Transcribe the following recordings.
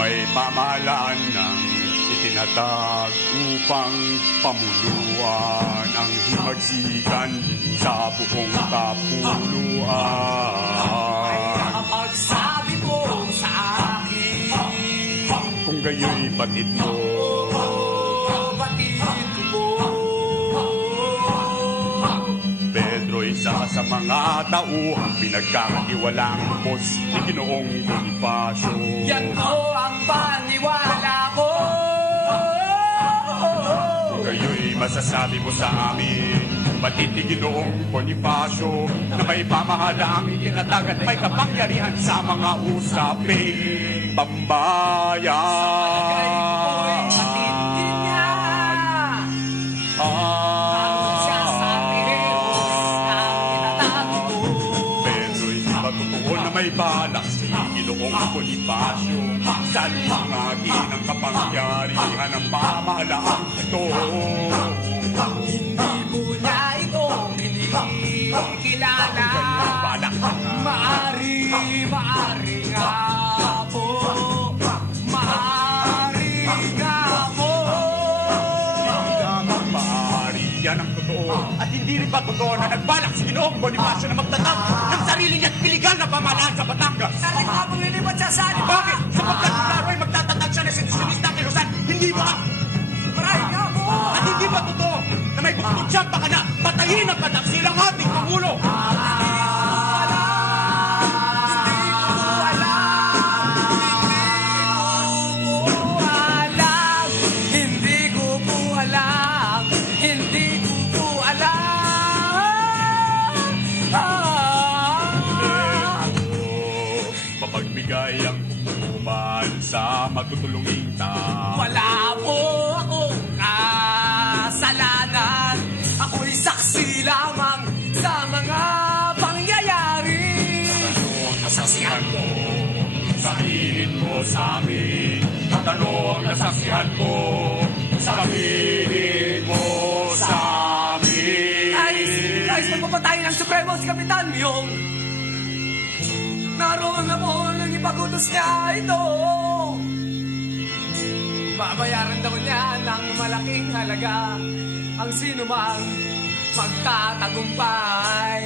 May pamahalaan ng itinatag upang pamuluan ang himagsikan sa buong kapuluan. Pagsabi mo sa akin, kung gayo'y batid mo, batid ko po. Pedro, isa sa mga tauhang pinagkakatiwalang lubos ni Ginoong Bonifacio. Yan po ang paniwala ko. Kung gayo'y masasabi mo sa amin, batid ni Ginoong Bonifacio na may pamahalaang itinatag at may kapangyarihan sa mga usaping pambayan. May balak si Ginoong Bonifacio sa lumangagi ng kapangyarihan ng pamahalaang ito. Hindi mo niya itong kinikilala. Maari nga po. Maari nga po. Hindi lamang maari yan ang totoo. At hindi rin ba totoo na nagbalak si Ginoong Bonifacio na magtatag ng sarili niya at piligan na pamahalaan sa Batangas? Bakit nga pong lilipat siya sa atin? Bakit? Sapagkat klaro ay magtatatag siya na sedisyonista ang Kilusan. Hindi ba? Maray nga po! At hindi ba totoo na may pagkutsyang baka na patayin ang Batangas ang ating Pangulo? Mapagbigay ang hukuman sa matutulunging tao. Wala po akong kasalanan. Ako'y saksi lamang sa mga pangyayari. Ano ang nasaksihan mo? Sabihin mo sa amin. At ano ang nasaksihan mo? Sabihin mo sa amin. Nais magpapatayin ng Supremo si Kapitan Myong. Naroon na po nang ipagutos niya ito. Babayaran daw niya ng malaking halaga ang sino mang magtatagumpay.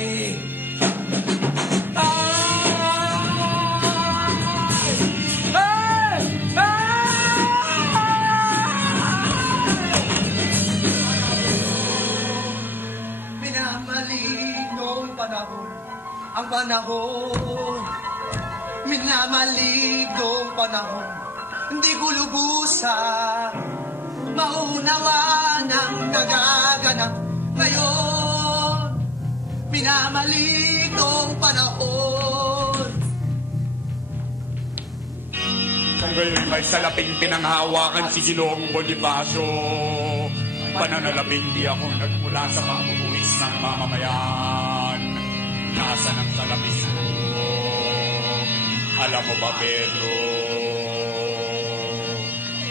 Minamalig noong panahon, ang panahon. Minamalig noong panahon, hindi ko lubusan maunawa ng nagaganap ngayon. Minamalig noong panahon. Kung gayon may salaping pinanghawakan si Ginoong Bonifacio, pananalabing di ako nagmula sa pamumuhis ng mamamayan. Nasaan ang salaping ko? Alam mo ba, Pedro?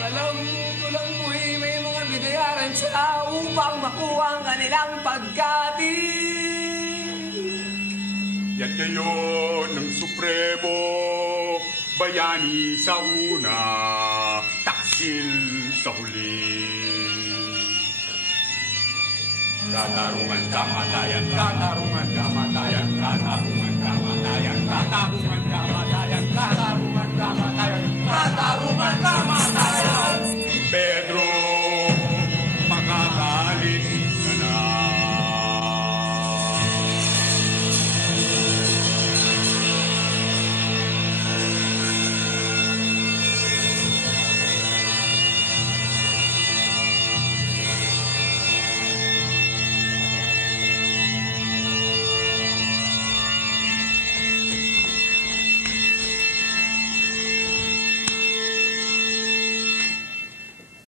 Alam ko lang po'y may mga binayaran siya upang makuha ang kanilang pagkati. Yan kayo ng Supremo, bayani sa una, taksil sa huli. Katarungan kamatayan, katarungan kamatayan, katarungan kamatayan, katarungan kamatayan.